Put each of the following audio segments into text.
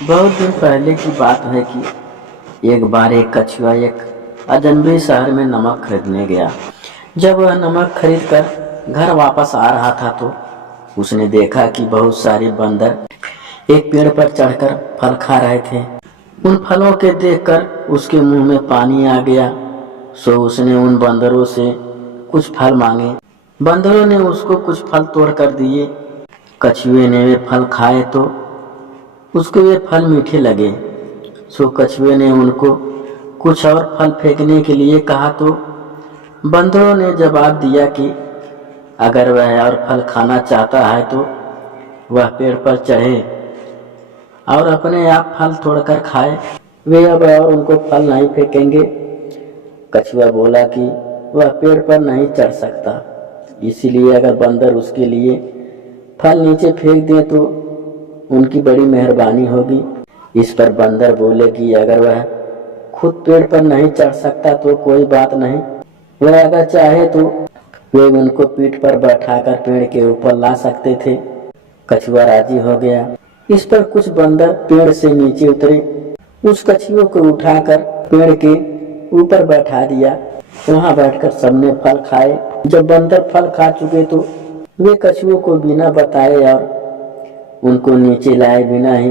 बहुत दिन पहले की बात है कि एक बार एक कछुआ एक अजनबी शहर में नमक खरीदने गया। जब वह नमक खरीद कर घर वापस आ रहा था तो उसने देखा कि बहुत सारे बंदर एक पेड़ पर चढ़कर फल खा रहे थे। उन फलों के देखकर उसके मुंह में पानी आ गया। सो उसने उन बंदरों से कुछ फल मांगे। बंदरों ने उसको कुछ फल तोड़ कर दिए। कछुए ने वे फल खाए तो उसको वे फल मीठे लगे। सो कछुए ने उनको कुछ और फल फेंकने के लिए कहा तो बंदरों ने जवाब दिया कि अगर वह और फल खाना चाहता है तो वह पेड़ पर चढ़े और अपने आप फल तोड़कर खाए। वे अब और उनको फल नहीं फेंकेंगे। कछुआ बोला कि वह पेड़ पर नहीं चढ़ सकता, इसीलिए अगर बंदर उसके लिए फल नीचे फेंक दें तो उनकी बड़ी मेहरबानी होगी। इस पर बंदर बोले कि अगर वह खुद पेड़ पर नहीं चढ़ सकता तो कोई बात नहीं, वह अगर चाहे तो वे उनको पीठ पर बैठाकर पेड़ के ऊपर ला सकते थे। कछुआ राजी हो गया। इस पर कुछ बंदर पेड़ से नीचे उतरे। उस कछुए को उठाकर पेड़ के ऊपर बैठा दिया। वहां बैठकर सबने फल खाए। जब बंदर फल खा चुके तो वे कछुओं को बिना बताए और उनको नीचे लाए बिना ही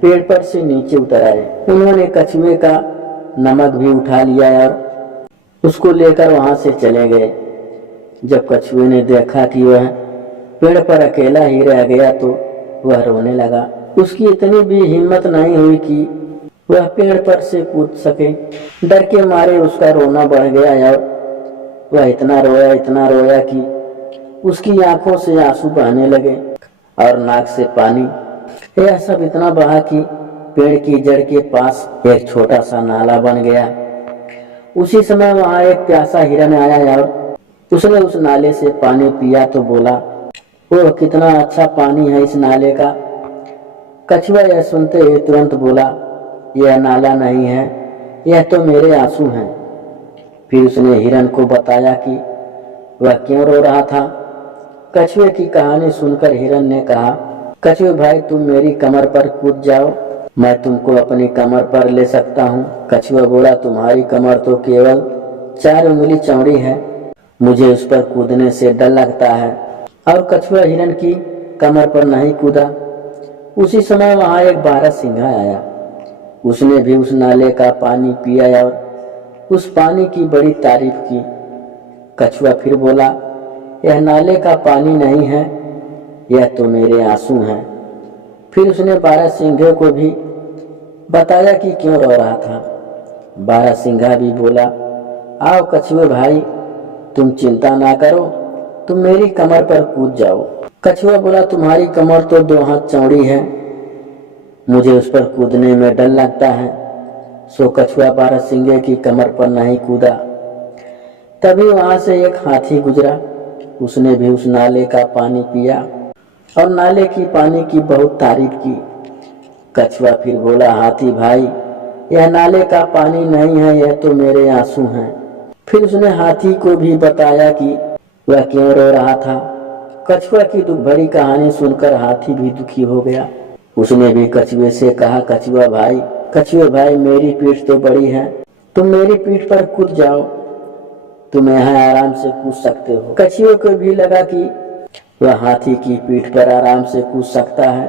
पेड़ पर से नीचे उतर आए। उन्होंने कछुए का नमक भी उठा लिया और उसको लेकर वहां से चले गए। जब कछुए ने देखा कि वह पेड़ पर अकेला ही रह गया तो वह रोने लगा। उसकी इतनी भी हिम्मत नहीं हुई कि वह पेड़ पर से कूद सके। डर के मारे उसका रोना बढ़ गया और वह इतना रोया कि उसकी आंखों से आंसू बहने लगे और नाक से पानी। यह सब इतना बहा कि पेड़ की जड़ के पास एक छोटा सा नाला बन गया। उसी समय वहां एक प्यासा हिरन आया और उसने उस नाले से पानी पिया तो बोला, ओह कितना अच्छा पानी है इस नाले का। कछुआ यह सुनते ही तुरंत बोला, यह नाला नहीं है, यह तो मेरे आंसू हैं। फिर उसने हिरन को बताया कि वह क्यों रो रहा था। कछुए की कहानी सुनकर हिरन ने कहा, कछुए भाई तुम मेरी कमर पर कूद जाओ, मैं तुमको अपनी कमर पर ले सकता हूँ। कछुआ बोला, तुम्हारी कमर तो केवल 4 उंगली चौड़ी है, मुझे उस पर कूदने से डर लगता है। और कछुआ हिरन की कमर पर नहीं कूदा। उसी समय वहां एक बारहसिंघा आया। उसने भी उस नाले का पानी पिया और उस पानी की बड़ी तारीफ की। कछुआ फिर बोला, यह नाले का पानी नहीं है, यह तो मेरे आंसू हैं। फिर उसने बारहसिंघे को भी बताया कि क्यों रो रहा था। बारहसिंघा भी बोला, आओ कछुए भाई तुम चिंता ना करो, तुम मेरी कमर पर कूद जाओ। कछुआ बोला, तुम्हारी कमर तो 2 हाथ चौड़ी है, मुझे उस पर कूदने में डर लगता है। सो कछुआ बारहसिंघे की कमर पर नहीं कूदा। तभी वहां से एक हाथी गुजरा। उसने भी उस नाले का पानी पिया और नाले की पानी की बहुत तारीफ की। कछुआ फिर बोला, हाथी भाई यह नाले का पानी नहीं है, यह तो मेरे आंसू हैं। फिर उसने हाथी को भी बताया कि वह क्यों रो रहा था। कछुआ की दुख भरी कहानी सुनकर हाथी भी दुखी हो गया। उसने भी कछुए से कहा, कछुए भाई मेरी पीठ तो बड़ी है, तुम मेरी पीठ पर कूद जाओ, तुम यहाँ आराम से कूद सकते हो। कछुए को भी लगा कि वह हाथी की पीठ पर आराम से कूद सकता है।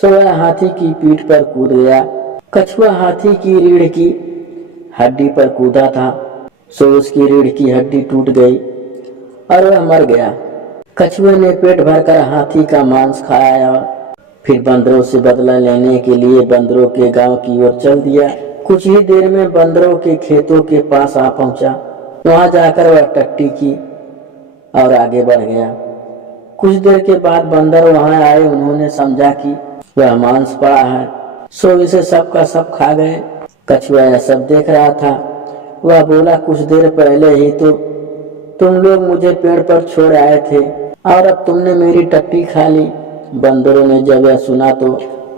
सो वह हाथी की पीठ पर कूद गया। कछुआ हाथी की रीढ़ की हड्डी पर कूदा था, सो उसकी रीढ़ की हड्डी टूट गई और वह मर गया। कछुए ने पेट भरकर हाथी का मांस खाया और फिर बंदरों से बदला लेने के लिए बंदरों के गांव की ओर चल दिया। कुछ ही देर में बंदरों के खेतों के पास आ पहुंचा। वहां जाकर वह टट्टी की और आगे बढ़ गया। कुछ देर के बाद बंदर वहां आए। उन्होंने समझा कि वह मांस पड़ा है, सो इसे सब का सब खा गए। कछुआ यह सब देख रहा था। वह बोला, कुछ देर पहले ही तो तुम लोग मुझे पेड़ पर छोड़ आए थे और अब तुमने मेरी टट्टी खा ली। बंदरों ने जब यह सुना तो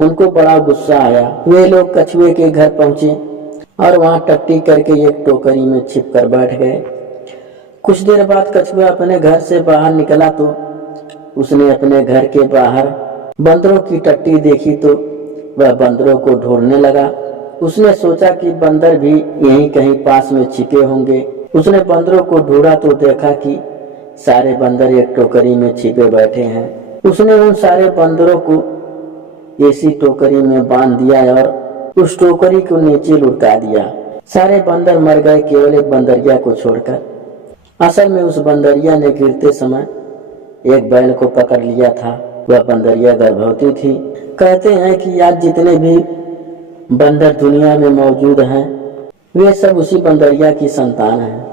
उनको बड़ा गुस्सा आया। वे लोग कछुए के घर पहुंचे और वहां टट्टी करके एक टोकरी में छिप कर बैठ गए। कुछ देर बाद कछुआ अपने घर से बाहर निकला तो उसने अपने घर के बाहर बंदरों की टट्टी देखी तो वह बंदरों को ढूंढने लगा। उसने सोचा कि बंदर भी यहीं कहीं पास में छिपे होंगे। उसने बंदरों को ढूंढा तो देखा कि सारे बंदर एक टोकरी में छिपे बैठे हैं। उसने उन सारे बंदरों को ऐसी टोकरी में बांध दिया और उस टोकरी को नीचे लुढ़का दिया। सारे बंदर मर गए, केवल एक बंदरिया को छोड़कर। असल में उस बंदरिया ने गिरते समय एक बैल को पकड़ लिया था। वह बंदरिया गर्भवती थी। कहते हैं कि आज जितने भी बंदर दुनिया में मौजूद हैं वे सब उसी बंदरिया की संतान हैं।